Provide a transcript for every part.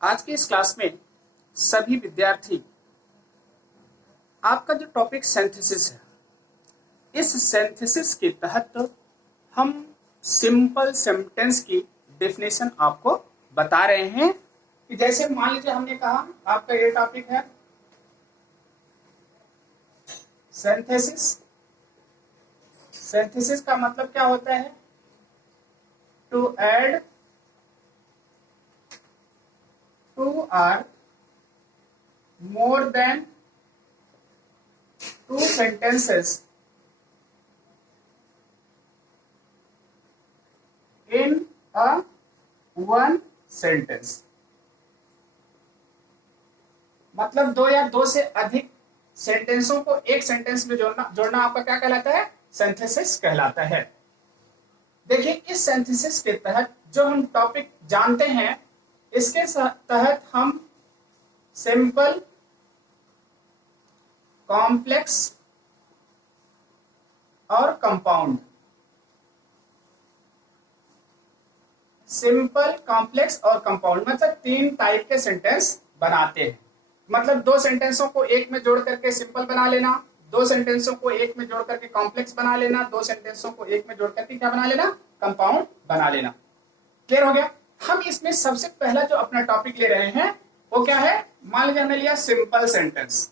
आज की इस क्लास में सभी विद्यार्थी आपका जो टॉपिक सिंथेसिस है, इस सिंथेसिस के तहत हम सिंपल सेंटेंस की डेफिनेशन आपको बता रहे हैं कि जैसे मान लीजिए हमने कहा आपका ये टॉपिक है सिंथेसिस। सिंथेसिस का मतलब क्या होता है? To add two or more than two sentences in a one sentence। मतलब दो या दो से अधिक सेंटेंसों को एक सेंटेंस में जोड़ना आपका क्या कहलाता है? सिंथेसिस कहलाता है। देखिए, इस सिंथेसिस के तहत जो हम टॉपिक जानते हैं, इसके तहत हम सिंपल, कॉम्प्लेक्स और कंपाउंड, सिंपल, कॉम्प्लेक्स और कंपाउंड मतलब तीन टाइप के सेंटेंस बनाते हैं। मतलब दो सेंटेंसों को एक में जोड़ करके सिंपल बना लेना, दो सेंटेंसों को एक में जोड़ करके कॉम्प्लेक्स बना लेना, दो सेंटेंसों को एक में जोड़ करके क्या बना लेना? कंपाउंड बना लेना। क्लियर हो गया? हम इसमें सबसे पहला जो अपना टॉपिक ले रहे हैं वो क्या है? मान लीजिए हमने लिया सिंपल सेंटेंस।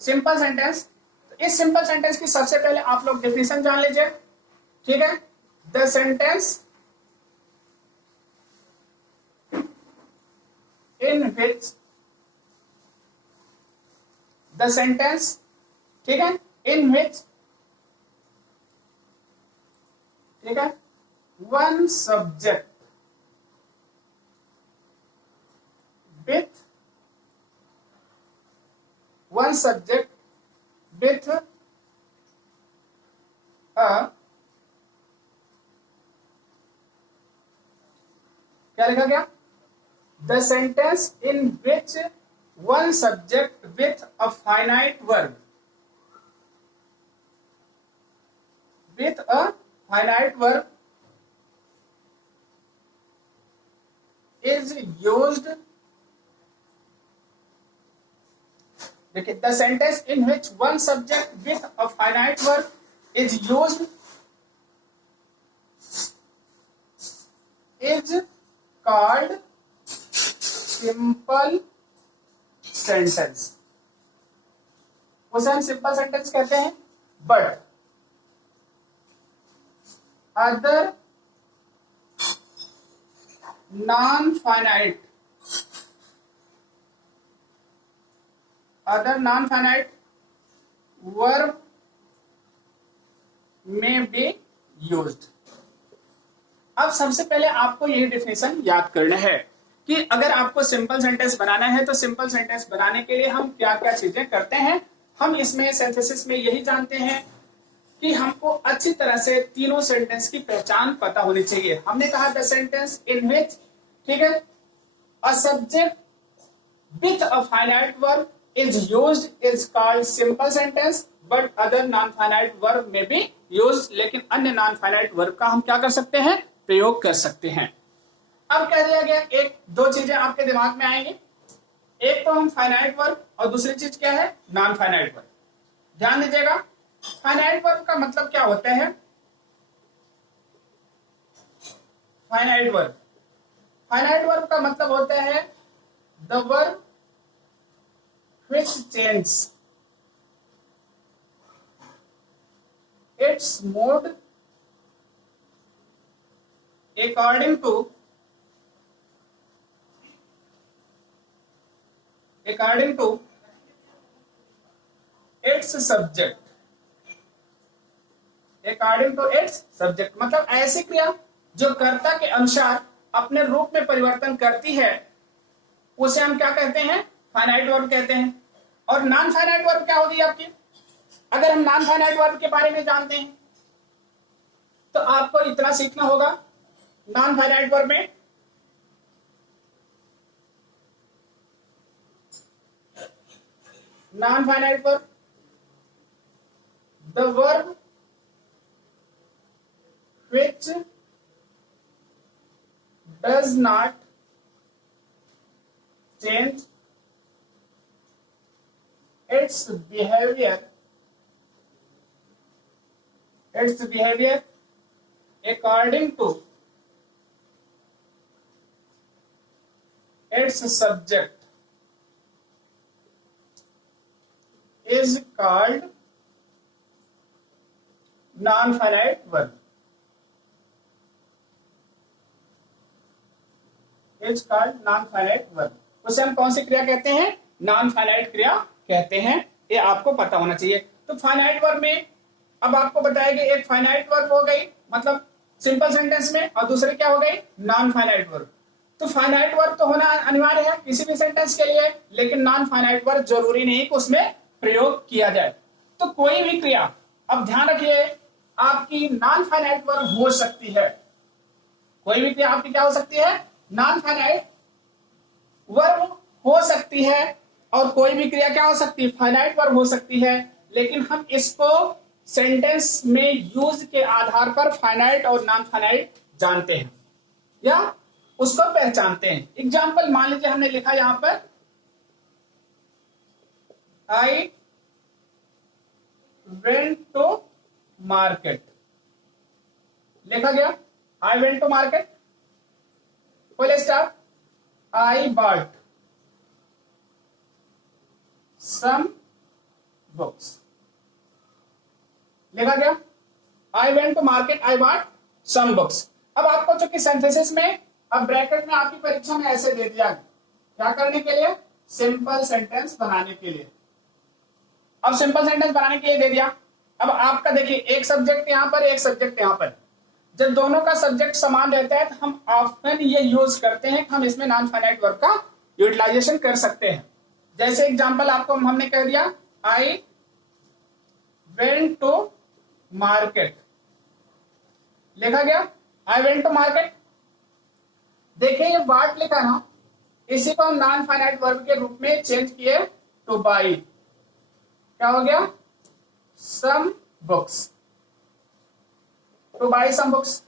सिंपल सेंटेंस, तो इस सिंपल सेंटेंस की सबसे पहले आप लोग डेफिनेशन जान लीजिए। ठीक है? The sentence in which, the sentence, ठीक है, इन विच, ठीक है, one subject with one subject with क्या लिखा गया? The sentence in which one subject with a finite verb, with a finite verb is used, देखिए, the sentence in which one subject with a finite verb is used is called simple sentence। उसे हम simple sentence कहते हैं। But other non-finite verb may be used। अब सबसे पहले आपको यही डेफिनेशन याद करना है कि अगर आपको सिंपल सेंटेंस बनाना है तो सिंपल सेंटेंस बनाने के लिए हम क्या क्या चीजें करते हैं। हम इसमें सिंथेसिस में यही जानते हैं कि हमको अच्छी तरह से तीनों सेंटेंस की पहचान पता होनी चाहिए। हमने कहा द सेंटेंस इन विच, ठीक है, a subject with a finite verb is used is called simple sentence, but other non finite verb में भी यूज्ड, लेकिन अन्य नॉन फाइनाइट वर्ब का हम क्या कर सकते हैं? प्रयोग कर सकते हैं। अब कह दिया गया, एक दो चीजें आपके दिमाग में आएंगी, एक तो हम फाइनाइट वर्ब और दूसरी चीज क्या है? Non finite verb. ध्यान दीजिएगा, फाइनाइट वर्ब का मतलब क्या होता है? फाइनाइट वर्ब, फाइनाइट वर्ब का मतलब होता है the verb which change it's mode according to its subject, according to its subject मतलब ऐसी क्रिया जो कर्ता के अनुसार अपने रूप में परिवर्तन करती है, उसे हम क्या कहते हैं? फाइनाइट वर्ब कहते हैं। और नॉन फाइनाइट वर्ब क्या होगी आपकी? अगर हम नॉन फाइनाइट वर्ब के बारे में जानते हैं तो आपको इतना सीखना होगा, नॉन फाइनाइट वर्ब में non-finite verb, the verb which does not change its behavior according to its subject is called non-finite verb. Is called non-finite verb. उसे हम कौन सी क्रिया कहते हैं? नॉन फाइनाइट क्रिया कहते हैं। ये आपको पता होना चाहिए। तो फाइनाइट वर्ब में अब आपको बताया कि एक फाइनाइट वर्ब हो गई मतलब सिंपल सेंटेंस में, और दूसरी क्या हो गई? Non finite verb. तो फाइनाइट वर्ब तो होना अनिवार्य है किसी भी सेंटेंस के लिए, लेकिन नॉन फाइनाइट वर्ब जरूरी नहीं कि उसमें प्रयोग किया जाए। तो कोई भी क्रिया, अब ध्यान रखिए, आपकी नॉन फाइनाइट वर्ब हो सकती है। कोई भी क्रिया आपकी क्या हो सकती है? नॉन फाइनाइट वर्ब हो सकती है। और कोई भी क्रिया क्या हो सकती है? फाइनाइट वर्ब हो सकती है। लेकिन हम इसको सेंटेंस में यूज के आधार पर फाइनाइट और नॉन फाइनाइट जानते हैं या उसको पहचानते हैं। एग्जाम्पल मान लीजिए हमने लिखा यहां पर I went to market, लिखा गया I went to market, full stop, I bought some books, लिखा गया I went to market, I bought some books। अब आपको चूंकि सिंथेसिस में, अब ब्रैकेट में आपकी परीक्षा में ऐसे दे दिया, क्या करने के लिए? सिंपल सेंटेंस बनाने के लिए। अब सिंपल सेंटेंस बनाने के लिए दे दिया। अब आपका देखिए एक सब्जेक्ट यहां पर, एक सब्जेक्ट यहां पर। जब दोनों का सब्जेक्ट समान रहता है तो हम ऑप्शन ये यूज करते हैं कि हम इसमें नॉन फाइनाइट वर्ब का यूटिलाइजेशन कर सकते हैं। जैसे एग्जांपल आपको हमने कह दिया आई वेंट टू मार्केट, लिखा गया आई वेंट टू मार्केट। देखिए ये वाट लिखा ना, इसी को हम नॉन फाइनाइट वर्ब के रूप में चेंज किए टू बाई, क्या हो गया? Some books, to buy some books.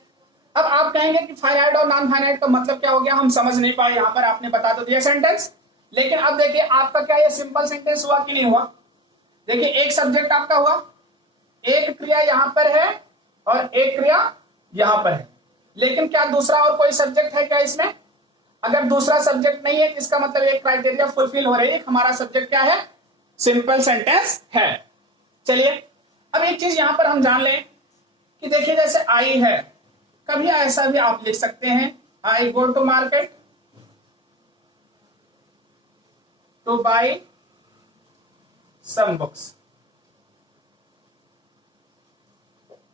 अब आप कहेंगे कि फाइनाइट और नॉन फाइनाइट का मतलब क्या हो गया? हम समझ नहीं पाए, यहां पर आपने बता तो दिया सेंटेंस। लेकिन अब देखिए आपका क्या ये सिंपल सेंटेंस हुआ कि नहीं हुआ? देखिए एक सब्जेक्ट आपका हुआ, एक क्रिया यहां पर है और एक क्रिया यहां पर है। लेकिन क्या दूसरा और कोई सब्जेक्ट है क्या इसमें? अगर दूसरा सब्जेक्ट नहीं है तो इसका मतलब एक क्राइटेरिया फुलफिल हो रही है, हमारा सब्जेक्ट क्या है? सिंपल सेंटेंस है। चलिए अब एक चीज यहां पर हम जान लें कि देखिए जैसे आई है, कभी ऐसा भी आप लिख सकते हैं I go to market to buy some books,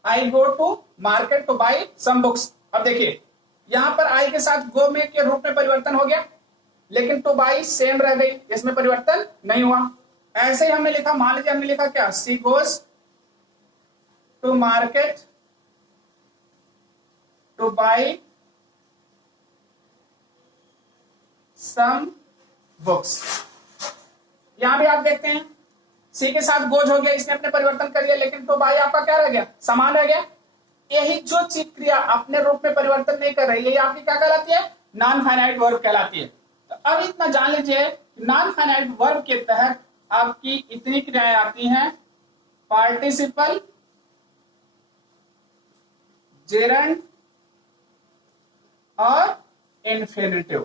I go to market to buy some books. अब देखिए यहां पर आई के साथ गो में के रूप में परिवर्तन हो गया, लेकिन टू बाई सेम रह गई, इसमें परिवर्तन नहीं हुआ। ऐसे ही हमने लिखा, मान लीजिए हमने लिखा क्या? She goes to market to buy some books. यहां भी आप देखते हैं सी के साथ गोज हो गया, इसने अपने परिवर्तन कर लिया, लेकिन टू बाई आपका क्या रह गया? समान रह गया। यही जो चीज क्रिया अपने रूप में परिवर्तन नहीं कर रही है, ये आपकी क्या कहलाती है? नॉन फाइनाइट वर्ब कहलाती है। तो अब इतना जान लीजिए, नॉन फाइनाइट वर्ब के तहत आपकी इतनी क्रियाएं आती हैं, पार्टिसिपल, जेरंड और इन्फिनिटिव।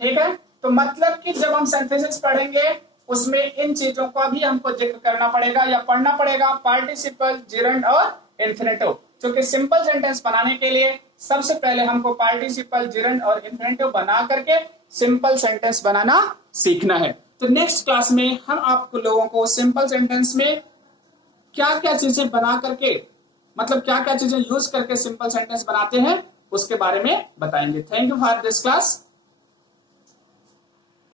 ठीक है, तो मतलब कि जब हम सिंथेसिस पढ़ेंगे उसमें इन चीजों का भी हमको जिक्र करना पड़ेगा या पढ़ना पड़ेगा, पार्टिसिपल, जेरंड और इन्फिनिटिव। क्योंकि सिंपल सेंटेंस बनाने के लिए सबसे पहले हमको पार्टिसिपल, जेरंड और इन्फिनिटिव बना करके सिंपल सेंटेंस बनाना सीखना है। तो नेक्स्ट क्लास में हम आपको लोगों को सिंपल सेंटेंस में क्या क्या चीजें बना करके, मतलब क्या क्या चीजें यूज करके सिंपल सेंटेंस बनाते हैं उसके बारे में बताएंगे। Thank you for this class.